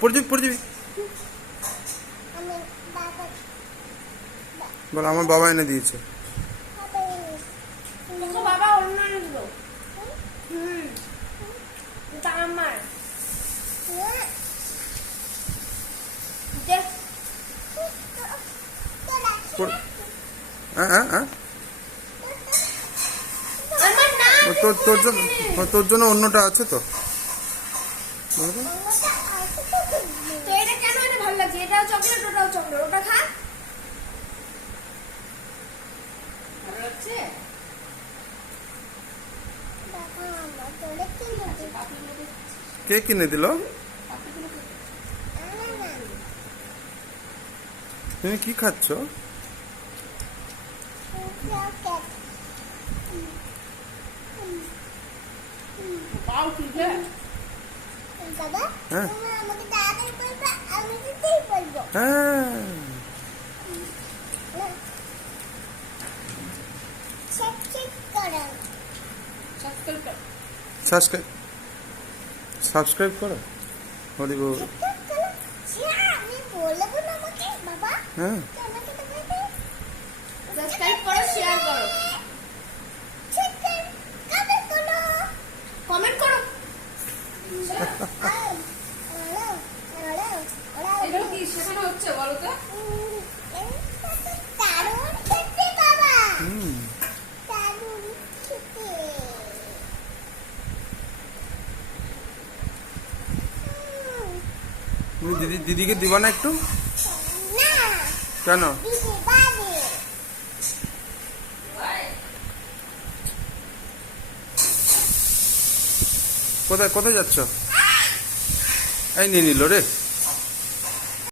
পড়ে যাবি পড়ে যাবি। বল আমার বাবা এনে দিয়েছে। বাবা অন্য এনে দিল। এটা আমার। তোর জন্য অন্যটা আছে তো। এটা কেন এটা ভালো লাগছে? এটাও চকলেট, ওটাও চকলেট। ওটা খা। ভালো লাগছে? কে কিনে দিল? তুমি কি খাচ্ছ? হ্যাঁ সাবস্ক্রাইব করো। হরি বল। হ্যাঁ সাবস্ক্রাইব করো, শেয়ার করো, কমেন্ট করো। এটা কি শেখানো হচ্ছে বলো তো? তুমি দিদিকে দিবা না একটু? কেন? কোথায় কোথায় যাচ্ছ? এই নিয়ে নিল রে।